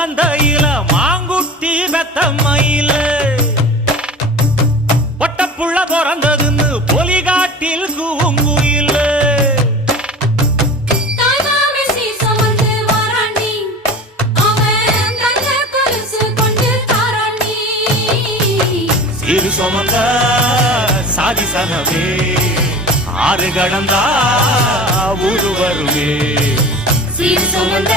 மந்தையில மாங்குட்டி வெத்தம்மையில பொட்டப்புள்ள பிறந்ததுன்னு பொலிகாட்டில் கூங்குயில சீரு சுமந்த சாதி சனவே ஆறு கடந்தா ஊரு வருவே சீர் சுமந்த